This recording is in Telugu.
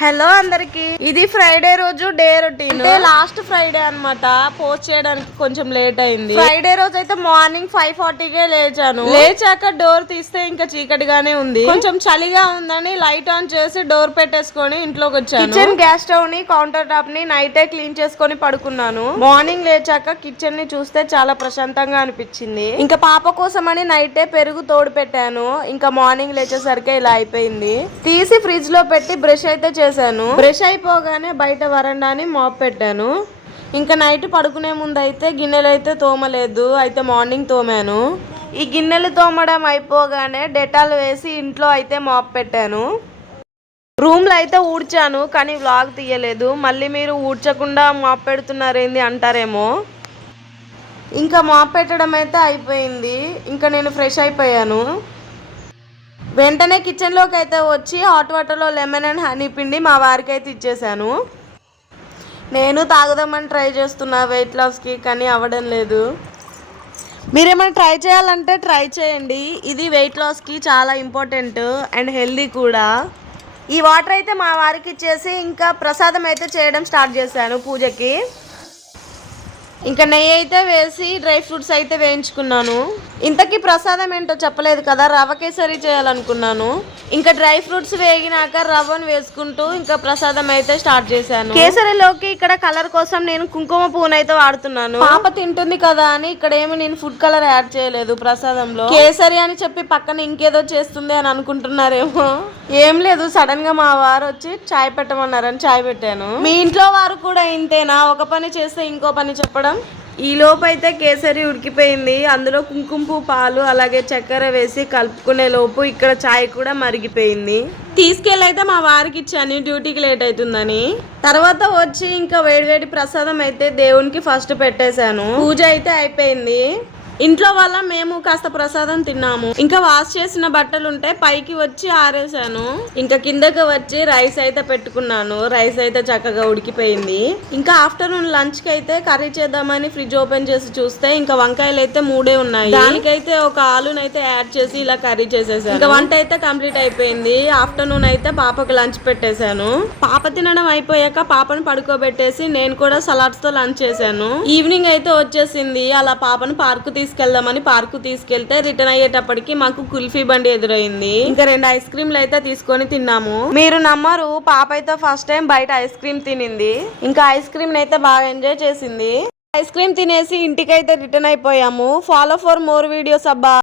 హలో అందరికి. ఇది ఫ్రైడే రోజు డే రొటీన్. లాస్ట్ ఫ్రైడే అన్నమాట. పోస్ట్ చేయడానికి కొంచెం లేట్ అయింది. ఫ్రైడే రోజు అయితే మార్నింగ్ ఫైవ్ ఫార్టీకే లేచాను. లేచాక డోర్ తీస్తే ఇంకా చీకటిగానే ఉంది. కొంచెం చలిగా ఉందని లైట్ ఆన్ చేసి డోర్ పెట్టేసుకొని ఇంట్లోకి వచ్చాను. కిచెన్ గ్యాస్ స్టవ్ని కౌంటర్ టాప్ని నైటే క్లీన్ చేసుకొని పడుకున్నాను. మార్నింగ్ లేచాక కిచెన్ని చూస్తే చాలా ప్రశాంతంగా అనిపించింది. ఇంకా పాప కోసమని నైటే పెరుగు తోడు పెట్టాను. ఇంకా మార్నింగ్ లేచేసరికి ఇలా అయిపోయింది. తీసి ఫ్రిడ్జ్లో పెట్టి బ్రష్ అయితే చేశాను. బ్రష్ అయిపోగానే బయట వరండాని మాప్ పెట్టాను. ఇంకా నైట్ పడుకునే ముందు అయితే గిన్నెలు అయితే తోమలేదు అయితే మార్నింగ్ తోమాను. ఈ గిన్నెలు తోమడం అయిపోగానే డెటాల్ వేసి ఇంట్లో అయితే మాప్ పెట్టాను. రూమ్లో అయితే ఊడ్చాను కానీ వ్లాగ్ తీయలేదు. మళ్ళీ మీరు ఊడ్చకుండా మాప్ పెడుతున్నారేంది అంటారేమో. ఇంకా మాప్ పెట్టడం అయితే అయిపోయింది. ఇంకా నేను ఫ్రెష్ అయిపోయాను. వెంటనే కిచెన్లోకి అయితే వచ్చి హాట్ వాటర్లో లెమన్ అండ్ హనీ పిండి మా వారికి అయితే ఇచ్చేసాను. నేను తాగుదామని ట్రై చేస్తున్నా వెయిట్ లాస్కి కానీ అవ్వడం లేదు. మీరేమైనా ట్రై చేయాలంటే ట్రై చేయండి. ఇది వెయిట్ లాస్కి చాలా ఇంపార్టెంట్ అండ్ హెల్దీ కూడా. ఈ వాటర్ అయితే మా వారికి ఇచ్చేసి ఇంకా ప్రసాదం అయితే చేయడం స్టార్ట్ చేశాను పూజకి. ఇంకా నెయ్యి అయితే వేసి డ్రై ఫ్రూట్స్ అయితే వేయించుకున్నాను. ఇంతకీ ప్రసాదం ఏంటో చెప్పలేదు కదా రవ కేసరి చేయాలనుకున్నాను. ఇంకా డ్రై ఫ్రూట్స్ వేగినాక రవ్వను వేసుకుంటూ ఇంకా ప్రసాదం అయితే స్టార్ట్ చేశాను. కేసరిలోకి ఇక్కడ కలర్ కోసం నేను కుంకుమ పువ్వును అయితే వాడుతున్నాను. పాప తింటుంది కదా అని ఇక్కడ ఏమి నేను ఫుడ్ కలర్ యాడ్ చేయలేదు ప్రసాదంలో. కేసరి అని చెప్పి పక్కన ఇంకేదో చేస్తుంది అని అనుకుంటున్నారేమో. ఏం లేదు సడన్గా మా వారు వచ్చి చాయ్ పెట్టమన్నారని చాయ్ పెట్టాను. మీ ఇంట్లో వారు కూడా ఇంతేనా? ఒక పని చేస్తే ఇంకో పని చెప్పడం? ఈ లోపు అయితే కేసరి ఉడికిపోయింది. అందులో కుంకుమ పాలు అలాగే చక్కెర వేసి కలుపుకునే లోపు ఇక్కడ చాయ్ కూడా మరిగిపోయింది. తీసుకెళ్ళైతే మా వారికి ఇచ్చాను. డ్యూటీకి లేట్ అవుతుందని. తర్వాత వచ్చి ఇంకా వేడివేడి ప్రసాదం అయితే దేవునికి ఫస్ట్ పెట్టేశాను. పూజ అయితే అయిపోయింది. ఇంట్లో వల్ల మేము కాస్త ప్రసాదం తిన్నాము. ఇంకా వాష్ చేసిన బట్టలు ఉంటే పైకి వచ్చి ఆరేసాను ఇంకా కిందకి వచ్చి రైస్ అయితే పెట్టుకున్నాను. రైస్ అయితే చక్కగా ఉడికిపోయింది. ఇంకా ఆఫ్టర్నూన్ లంచ్కి అయితే కర్రీ చేద్దామని ఫ్రిడ్జ్ ఓపెన్ చేసి చూస్తే ఇంకా వంకాయలు అయితే మూడే ఉన్నాయి. దానికైతే ఒక ఆలునైతే అయితే యాడ్ చేసి ఇలా కర్రీ చేసేసాను. ఇంకా వంట అయితే కంప్లీట్ అయిపోయింది. ఆఫ్టర్నూన్ అయితే పాపకు లంచ్ పెట్టేశాను. పాప తినడం అయిపోయాక పాపను పడుకోబెట్టేసి నేను కూడా సలాడ్స్తో లంచ్ చేశాను. ఈవినింగ్ అయితే వచ్చేసింది. అలా పాపను పార్కు తీసుకెళ్దామని పార్కు తీసుకెళ్తే రిటర్న్ అయ్యేటప్పటికి మాకు కుల్ఫీ బండి ఎదురైంది. ఇంకా రెండు ఐస్ క్రీమ్లు అయితే తీసుకొని తిన్నాము. మీరు నమ్మరు పాప అయితే ఫస్ట్ టైం బయట ఐస్ క్రీమ్ తినింది. ఇంకా ఐస్ క్రీమ్ అయితే బాగా ఎంజాయ్ చేసింది. ఐస్ క్రీమ్ తినేసి ఇంటికైతే రిటర్న్ అయిపోయాము. ఫాలో ఫర్ మోర్ వీడియోస్ అబ్బా.